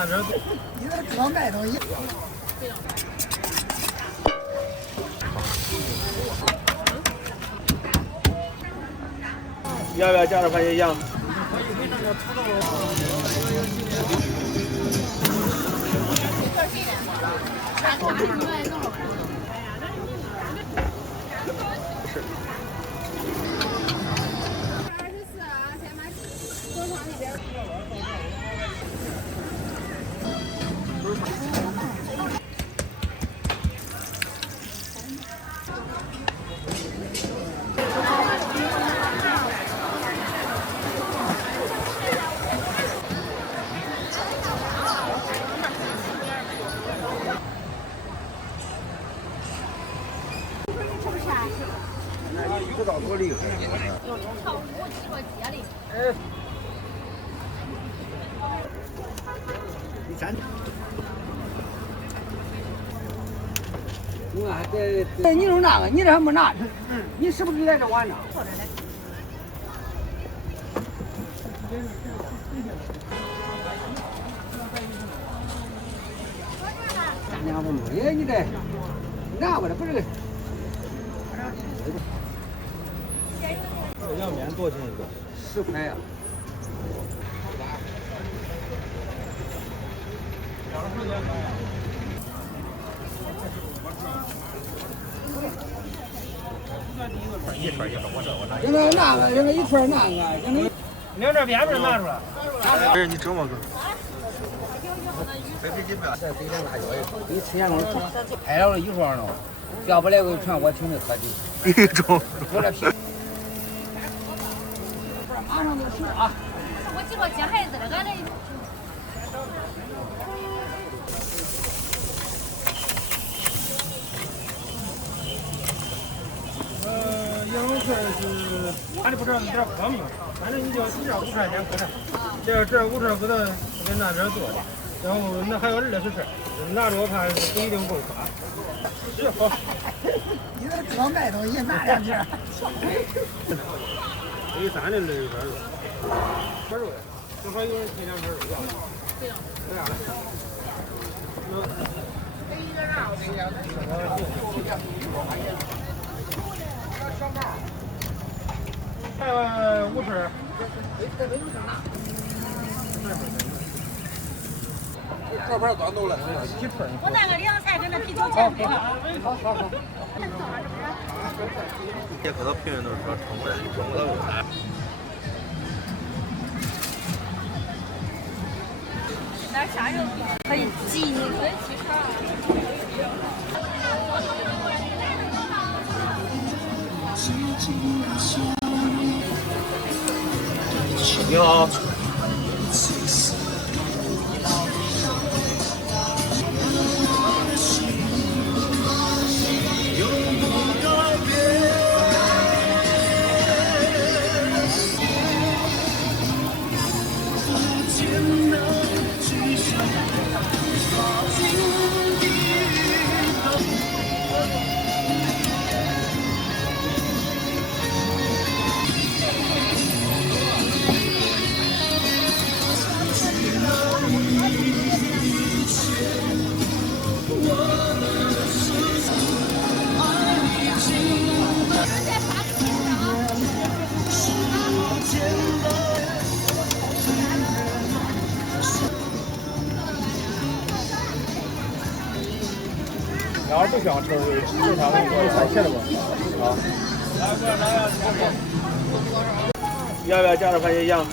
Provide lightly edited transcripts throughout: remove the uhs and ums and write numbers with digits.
那这你这刚卖东西。要不要加点番茄酱？不知道多厉害。第三。你看这，你弄那个，你这还没拿？你是不是来这玩呢？你看不没？你这拿过来不是个？要面多少钱一个？10块呀。一串我这。现在那个，现在一串那个，现在。你要这边边拿出来。哎，你整我个。你吃点东西，拍了一双了，要不来个全我请的喝的。一种。我这皮。马上就吃啊！我记着接孩子了，俺这。羊肉串是，俺这不知道你这喝没有，反正你就这5串钱搁这，这5串搁这跟那这做的，然后那还有20串，拿着我看不一定够花。是好。你这刚卖东西拿两只。3的那一串肉，串肉，正好有人提2串肉要。对呀。这样的。还有5串。这盘端走了，我那个凉菜跟那啤酒钱给了。好。也可能评论都说冲不到肉菜。那啥肉可以挤你，可以挤啥？你好。要是不想吃，正常的你菜切了吧？好。要不要加点番茄酱？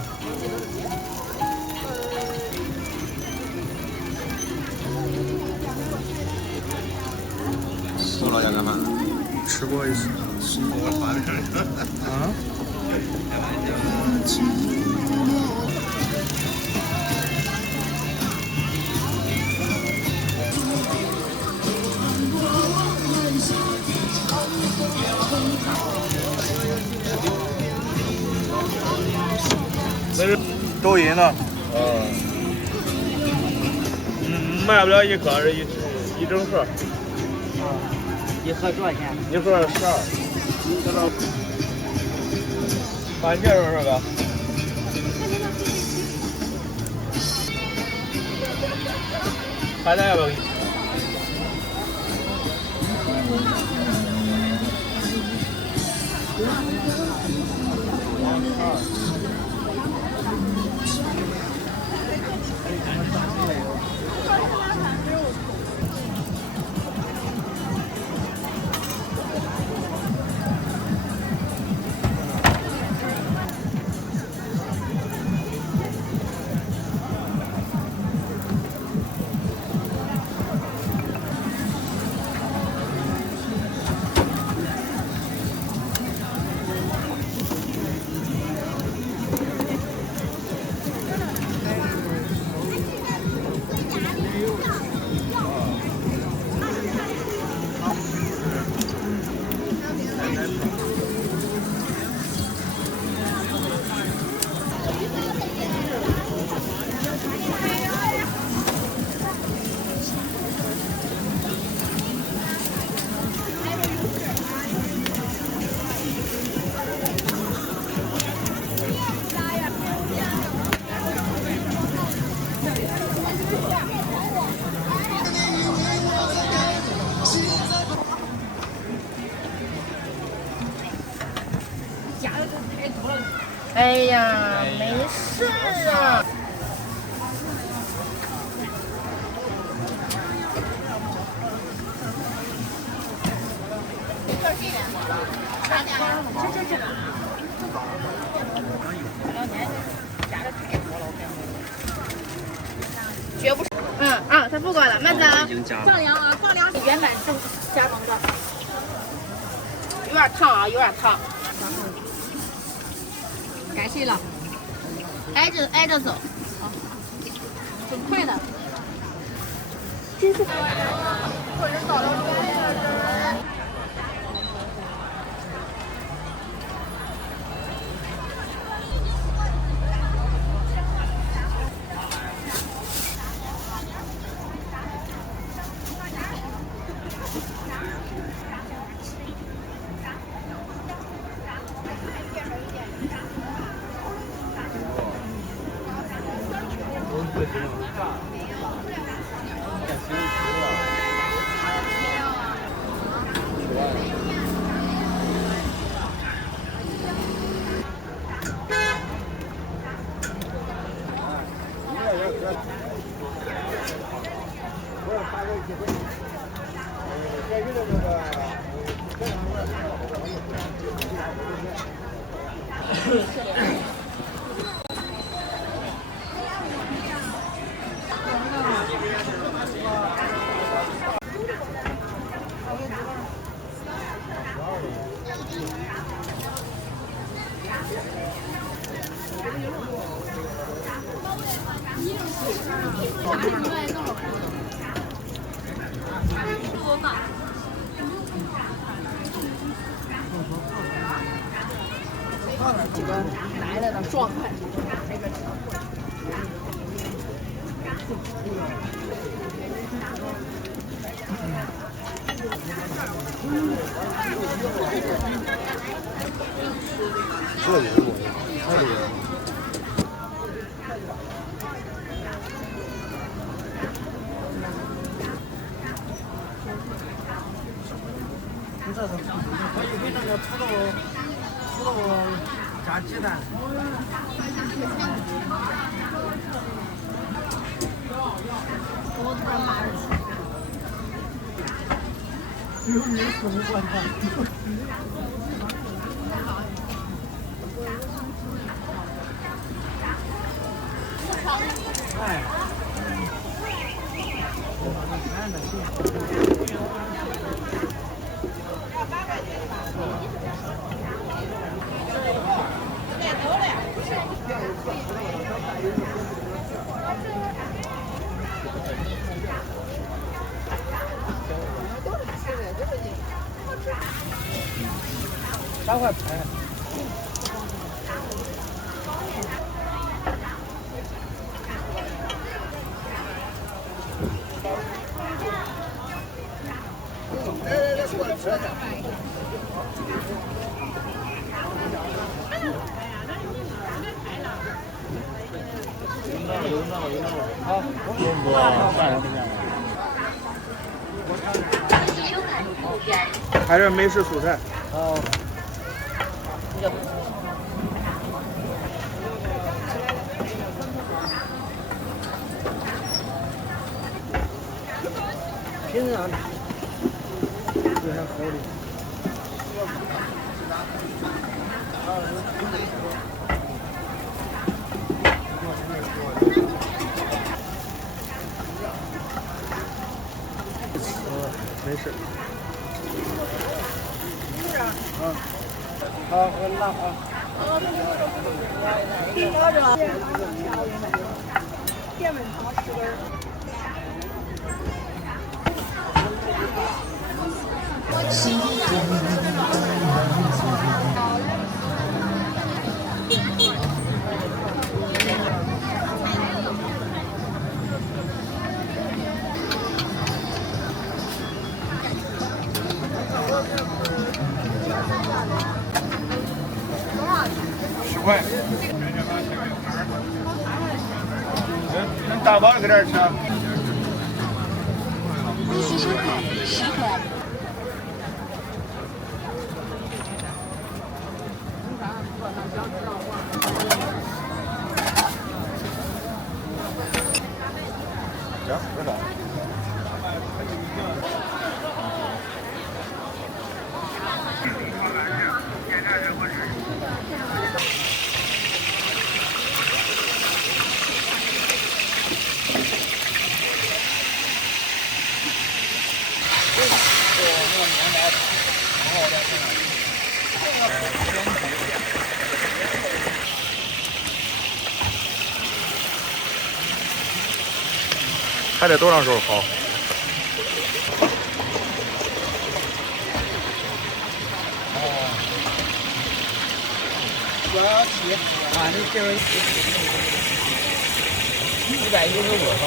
宋老家干嘛？吃过一次。啊？那是抖音呢？卖不了1颗，是一整盒。一盒多少钱？1盒12。这个番茄肉是吧？花仔要不要给你？哎呀，没事啊。绝不是，他不管了，慢走。放凉啊，放凉。原本是加工的，有点烫啊，有点烫。该谁了？挨着走，很快的。真是。或者倒到几个来了的状态。这里我太多了。可以给那个土豆加鸡蛋。我突然骂人。有人送我的。哎。3块钱。好，中国饭还是美式蔬菜。哦。平常。这还好的。没事。好，我拿啊。淀粉肠10根。10块。那大包搁这儿吃。50升海10块。行，多少？还得多长时候好？127啊，你这115多少？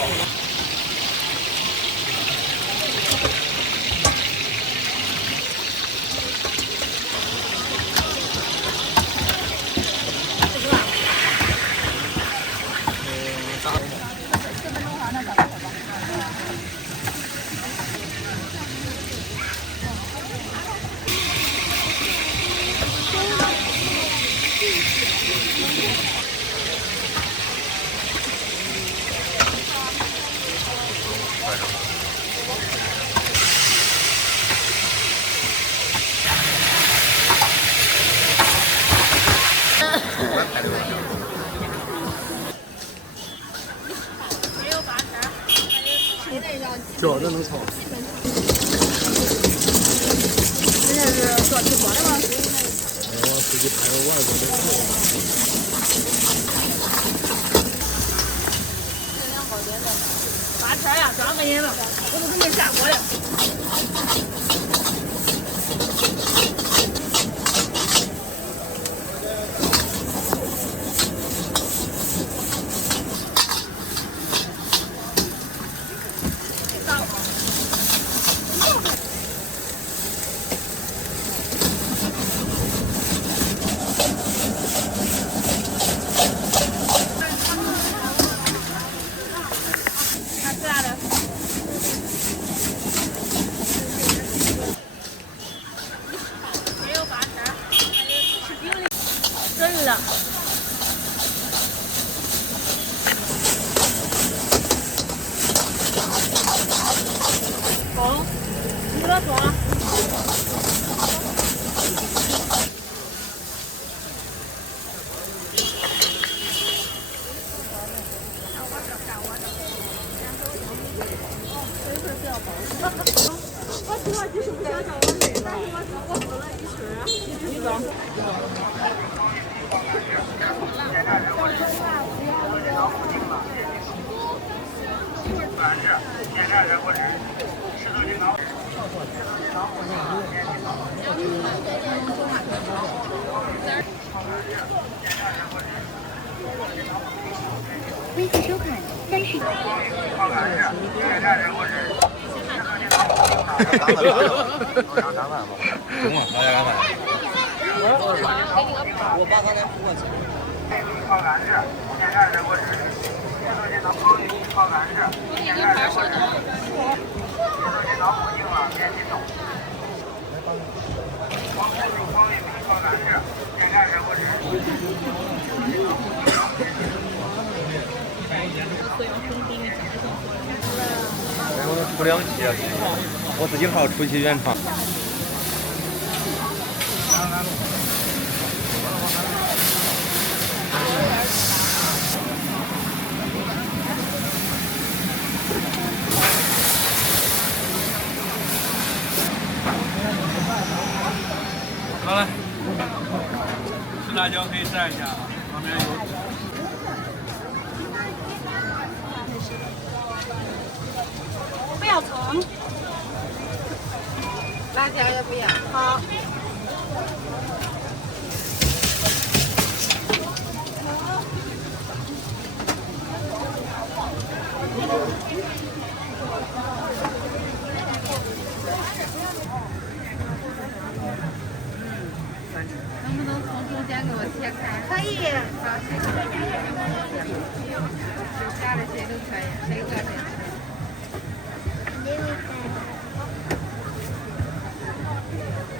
饺子能炒。这是做直播的吗？我自己拍个外国的8天呀，专门的，我都准备下锅了。真的。走，你给他走了。我实话就是不想找我累，但是我喝了一瓶啊。你走。微信收款30。我把刚才付过去。我能出2期，我自己还要出期原厂。好了，吃辣椒可以蘸一下，旁边有。不要葱，辣椒也不要。好。能不能从中间给我切开？可以。好，谢谢。加的谁都可以，谁饿谁吃。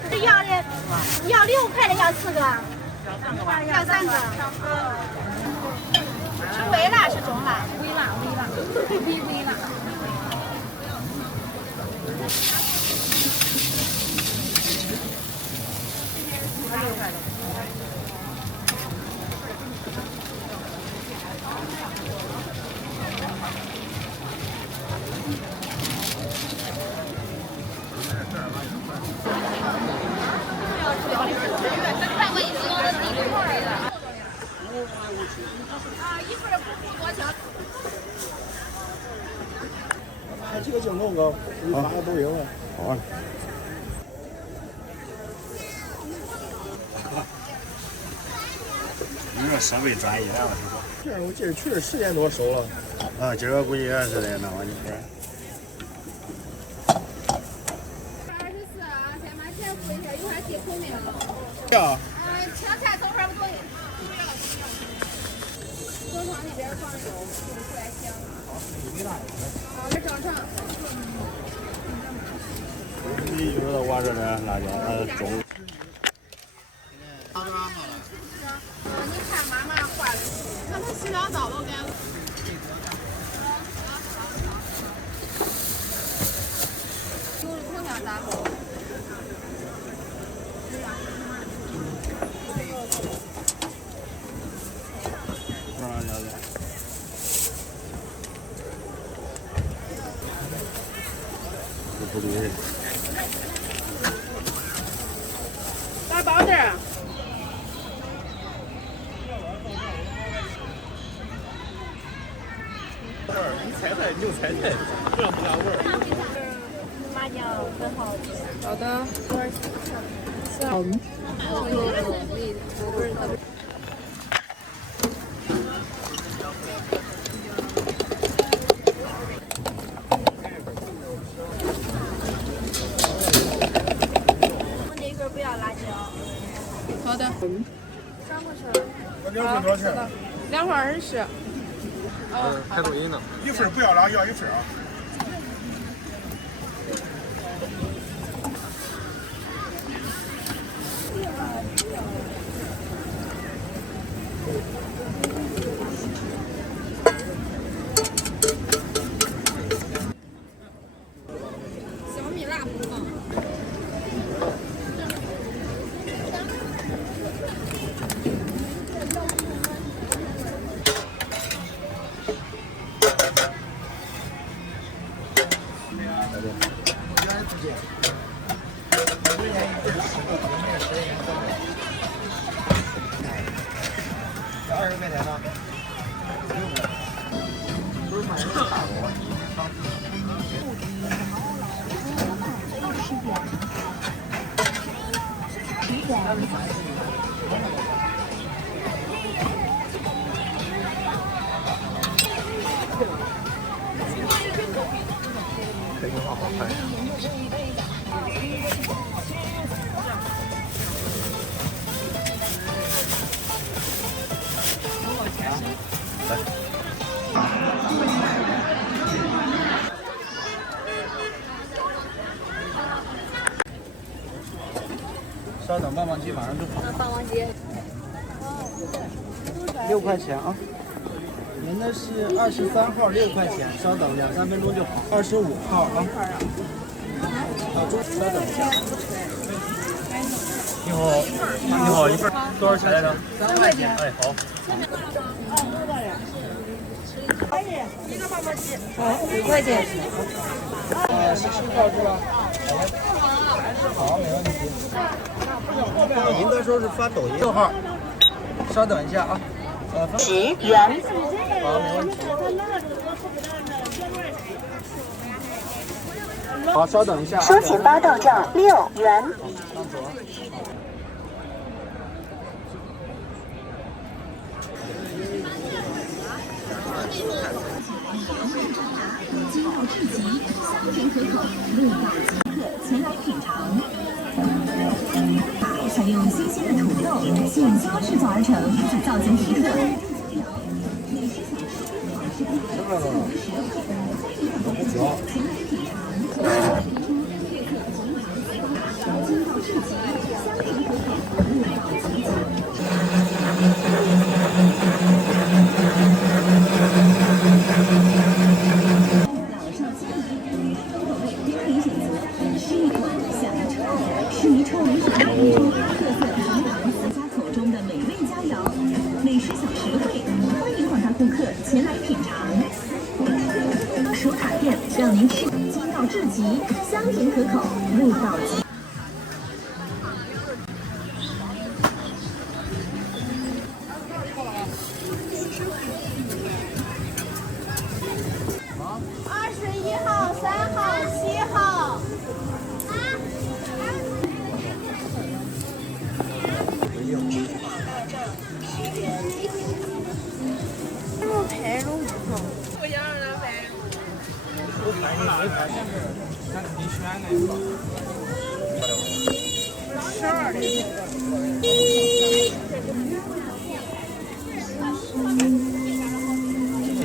这要6块的，要4个？要3个。是微辣是中辣？微辣，微辣。拍几个镜头哥，你发个抖音啊。好。你说设备专业了，这我记得去是10点多收了。啊，今儿估计也是的，那玩意儿。 24啊，先把钱付一下，一会儿记口名。呀。青菜葱花不多。锅汤那边放油，煮出来香。好，这正常。你就是往这的辣椒，中。你看妈妈画的，那他洗澡澡都给。有同样大包。不对。大包子。 你猜猜，你就猜猜，这样不大味儿。麻酱很好吃。好的。多少钱？我那根不要辣椒。好的。3块钱。我2份多少钱？2份20。拍抖音呢。1份不要了，要1份啊。小米辣不放。20块钱呢？这句话好看呀。来。马上就放。那放完节。 6块钱啊。您的是23号6块钱，稍等2-3分钟就好。25号啊。稍等一下。你好，你好，一份多少钱来着3块钱。哎，好。5块钱。17号是吧？好，没问题。您的时候是发抖音6号，稍等一下啊。10元。好，没问题。好，稍等一下啊。收钱包到账6元。精到至极，香甜可口，味道即可前来品尝。采用新鲜的土豆现削制作而成，造型独特。美食小吃好吃前来品尝。精到至极，香甜可口，味道即前来品尝，手卡店让您吃精到至极，香甜可口，味道极。21号、3号、7号。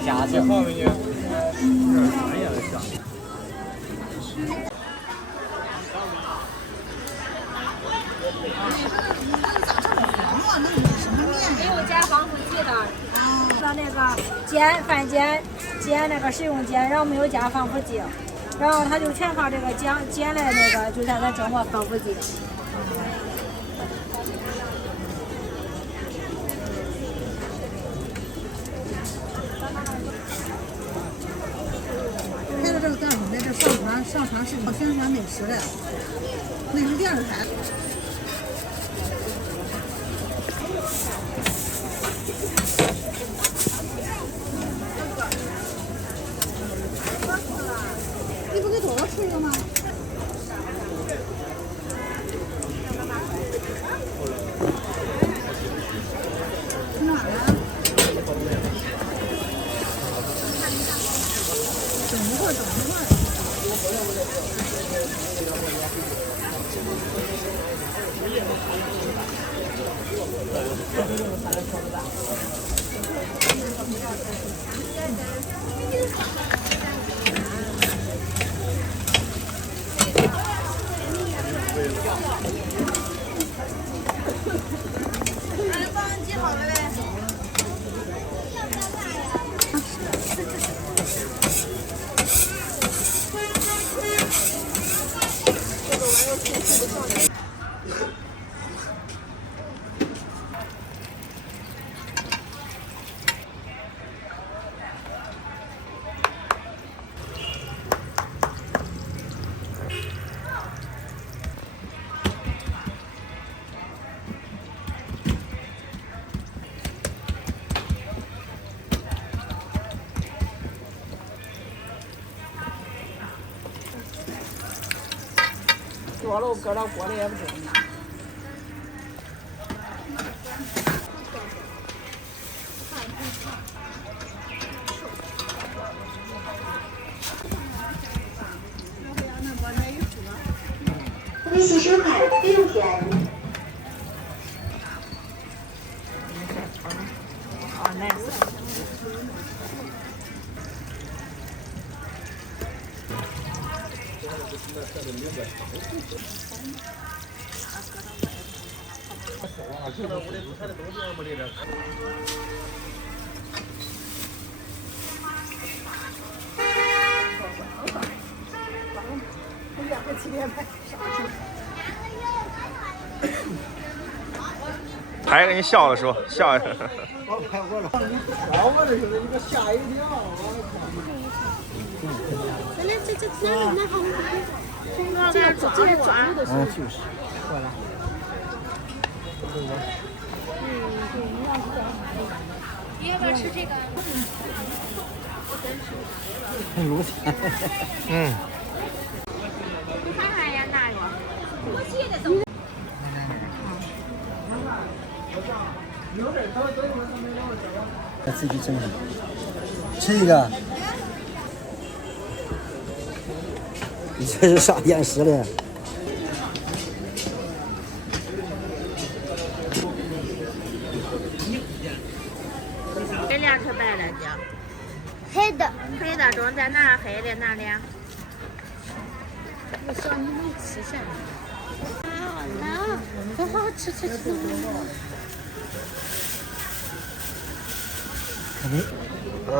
下次好美女。没有加防腐剂的。把那个饭碱那个食用碱，然后没有加防腐剂，然后他就全靠这个碱来那个，就让他整个防腐剂。开了这个店里，在这上传视频宣传美食的，美食电视台。你不给多少吃一个吗？哪呀？等一会儿。多了，我搁到锅里也不行。微信收款6元。还给你笑了说笑一下。我拍过了，我这是一个吓一跳，就是过来。你要不要吃这个？卤菜。你看看呀，那个。自己整上，吃一个。你这是啥眼食嘞？这俩是白的椒，黑的中间哪黑的哪俩？我说你能吃下来。好，好吃。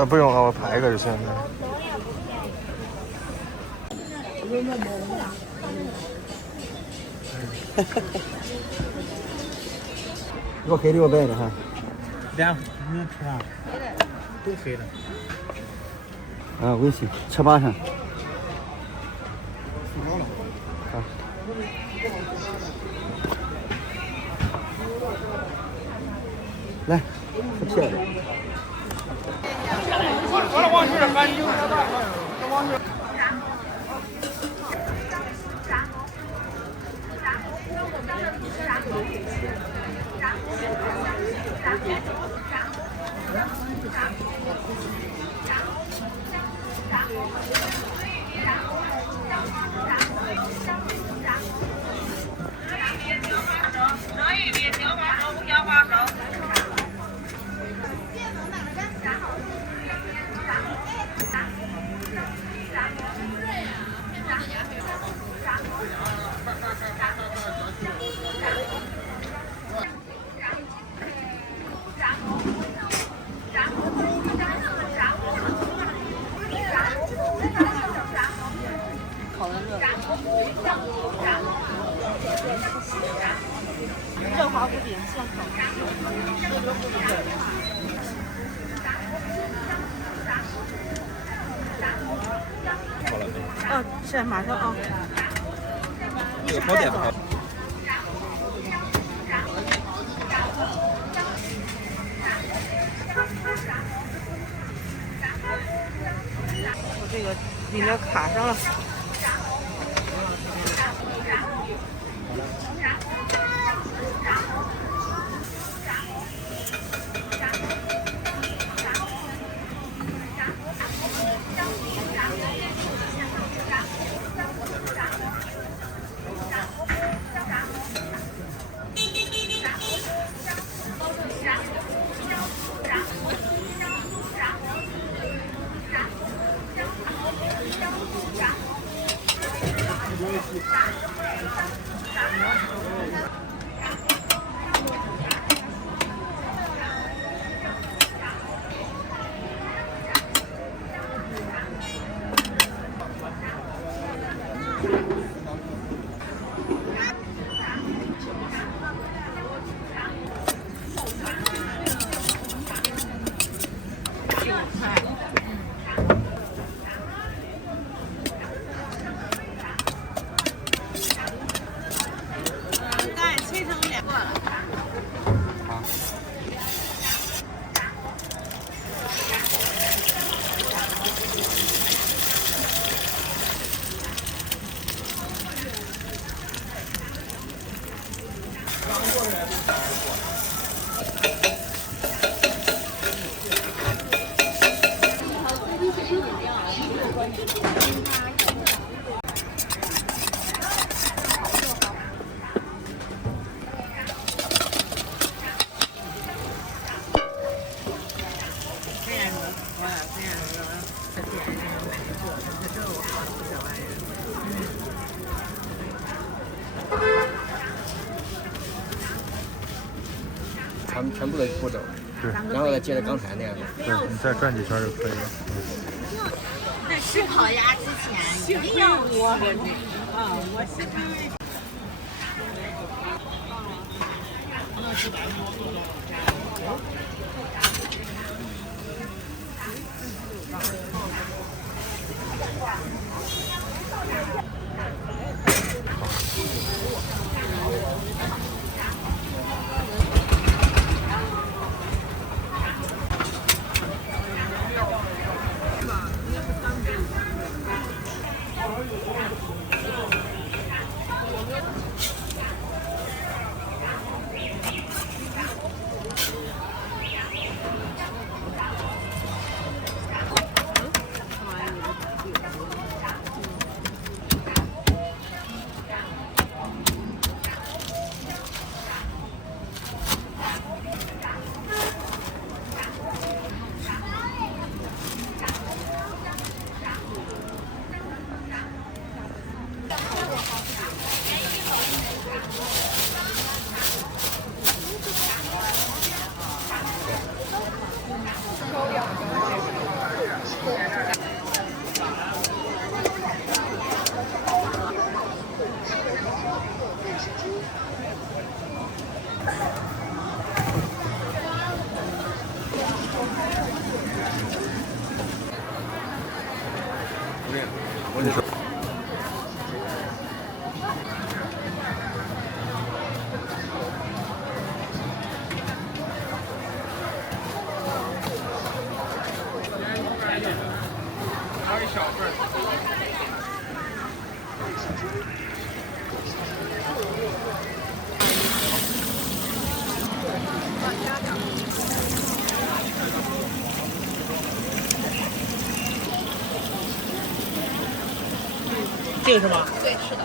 不用了，我拍一个就行了。我黑的我白的哈。两，你吃啥？都黑的。微信车把上。好。来，吃片的。我了往这儿喊你，往这儿。热华不饼现烤。哦，是马上啊。这个跑店跑。我这个里面卡上了。全部的步骤，对，然后再接着刚才那样的。对，你再转几圈就可以了。在吃烤鸭之前一定要我啊，我喜欢。你说。还有一小份。这个是吗？对，是的。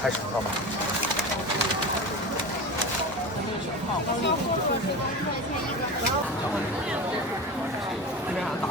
开始了吧？这边还打